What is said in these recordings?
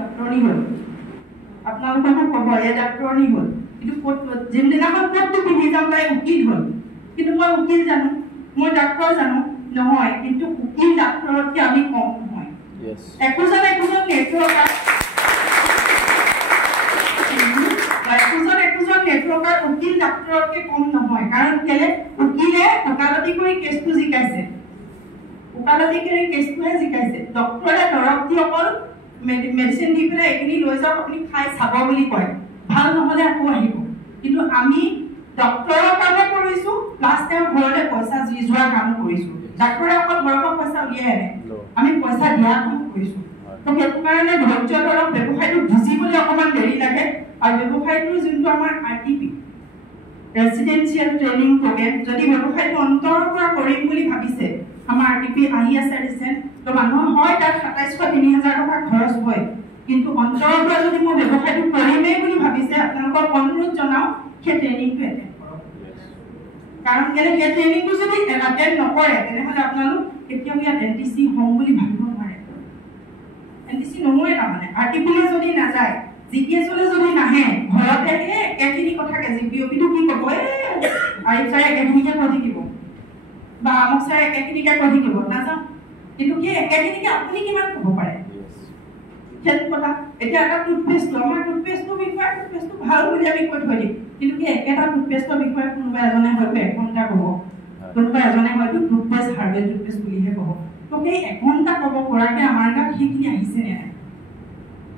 ডক্টৰনি হ'ল আপোনালোকে ক'ব এই ডক্টৰনি হ'ল কিন্তু যিদিনাখন ক'তটো পিন্ধি যাম তাই উকিল হ'ল কিন্তু মই উকিল জানো মই ডক্টৰ জানো নহয় কিন্তু উকিল ডক্টৰতকৈ আমি কম নহয় একোজন নেটৱৰ্কাৰ উকিল ডক্টৰতকৈ কম নহয় কাৰণ কেলে উকিলে ওকালতি কৰি কেছটো জিকাইছে ওকালতি কৰি কেছটোহে জিকাইছে ডক্টৰে দৰৱ দি অকল মেডিচিন দি পেলাই এইখিনি লৈ যাওক আপুনি খাই চাব বুলি কয় ভাল নহ'লে আকৌ আহিব কিন্তু আমি ডক্টৰৰ কামে কৰিছোঁ প্লাছ তেওঁ ঘৰতে পইচা যোৱা কামো কৰিছোঁ ডক্টৰে অকল ঘৰৰ পইচা উলিয়াই আনে আমি পইচা দিয়া কাম কৰিছোঁ তো সেইটো কাৰণে ধৈৰ্য ধৰক ব্যৱসায়টো বুজিবলৈ অকণমান দেৰি লাগে আৰু ব্যৱসায়টোৰ যোনটো আমাৰ RTP ৰেচিডেঞ্চিয়েল ট্ৰেইনিং প্ৰগ্ৰেম যদি ব্যৱসায়টো অন্তৰৰ পৰা কৰিম বুলি ভাবিছে আমাৰ RTP আহি আছে ৰিচেণ্ট তো মানুহৰ হয় তাত ২৭০০-৩০০০ টকা খৰচ হয় কিন্তু অন্তৰৰ পৰা যদি মই ব্যৱসায়টো কৰিমেই বুলি ভাবিছে আপোনালোকক অনুৰোধ জনাওঁ সেই ট্ৰেইনিংটো এটেণ্ড কৰক কাৰণ কেলে সেই ট্ৰেইনিংটো যদি এটেণ্ড নকৰে তেনেহ'লে আপোনালোক কেতিয়াও ইয়াত NTC হ'ম বুলি ভাবিব নোৱাৰে NTC নহয় তাৰমানে RTPলৈ যদি নাযায় GPSলৈ যদি নাহে ঘৰতে একেখিনি কথাকে GPOPটো কি ক'ব আৰিফ ছাৰে একেখিনিকে কৈ থাকিব বা আমক ছাৰে একেখিনিকে কৈ থাকিব নাযাওঁ কিন্তু কি একেখিনিকে আপুনি কিমান ক'ব পাৰে সেইটো কথা এতিয়া এটা টুথপেষ্টটো আমাৰ টুথপেষ্টটোৰ বিষয়ে টুথপেষ্টটো ভাল বুলি আমি কৈ থৈ দিম কিন্তু কি একেটা টুথপেষ্টৰ বিষয়ে কোনোবা এজনে হয়তো 1 ঘণ্টা ক'ব কোনোবা এজনে হয়তো টুথপেষ্ট হাৰ্বেল টুথপেষ্ট বুলিহে ক'ব তো সেই 1 ঘণ্টা ক'ব পৰাকৈ আমাৰ গাত সেইখিনি আহিছে নে নাই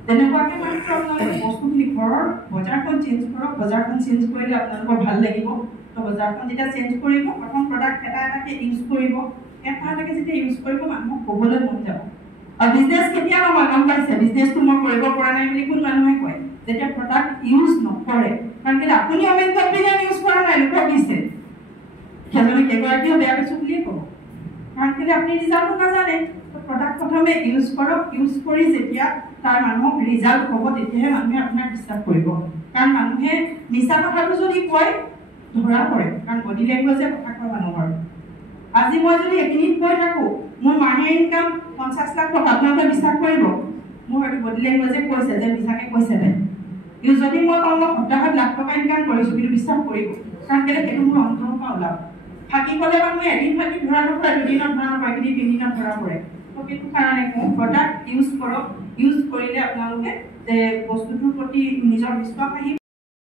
তেনেকুৱাকৈ মাত্ৰ আপোনালোকে বস্তুখিনি ঘৰৰ বজাৰখন চেঞ্জ কৰক বজাৰখন চেঞ্জ কৰিলে আপোনালোকৰ ভাল লাগিব তো বজাৰখন যেতিয়া চেঞ্জ কৰিব প্ৰথম প্ৰডাক্ট এটা এটাকৈ ইউজ কৰিব এটা এটাকৈ যেতিয়া ইউজ কৰিব মানুহক ক'বলৈ মন যাব আৰু বিজনেছ কেতিয়া নহয় গম পাইছে বিজনেছটো মই কৰিব পৰা নাই বুলি কোন মানুহে কয় যেতিয়া প্ৰডাক্ট ইউজ নকৰে কাৰণ কেলৈ আপুনি অমেন কম্পেনিয়ান ইউজ কৰা নাই লোকক দিছে সেইজনে কেইগৰাকীও বেয়া পাইছোঁ বুলিয়ে ক'ব কাৰণ কেলৈ আপুনি ৰিজাল্টটো নাজানে প্ৰডাক্ট প্ৰথমে ইউজ কৰক ইউজ কৰি যেতিয়া তাৰ মানুহক ৰিজাল্ট হ'ব তেতিয়াহে মানুহে আপোনাক বিশ্বাস কৰিব কাৰণ মানুহে মিছা কথাটো যদি কয় ধৰা পৰে কাৰণ বডি লেংগুৱেজে কথা কয় মানুহৰ আজি মই যদি এইখিনিত কৈ থাকোঁ মোৰ মাহে ইনকাম 50 লাখ টকা আপোনালোকে বিশ্বাস কৰিব মোৰ হয়তো বডি লেংগুৱেজে কৈছে যে মিছাকৈ কৈছে নে কিন্তু যদি মই কওঁ মই সপ্তাহত লাখ টকা ইনকাম কৰিছোঁ কিন্তু বিশ্বাস কৰিব কাৰণ কেলৈ সেইটো মোৰ অন্তৰৰ পৰা ওলাব ফাঁকি ক'লে মানুহে এদিন ফাঁকি ধৰা নপৰে দুদিনত ধৰা নপৰে কিন্তু 3 দিনত ধৰা পৰে তো সেইটো কাৰণে কওঁ প্ৰডাক্ট ইউজ কৰক ইউজ কৰিলে আপোনালোকে যে বস্তুটোৰ প্ৰতি নিজৰ বিশ্বাস আহিব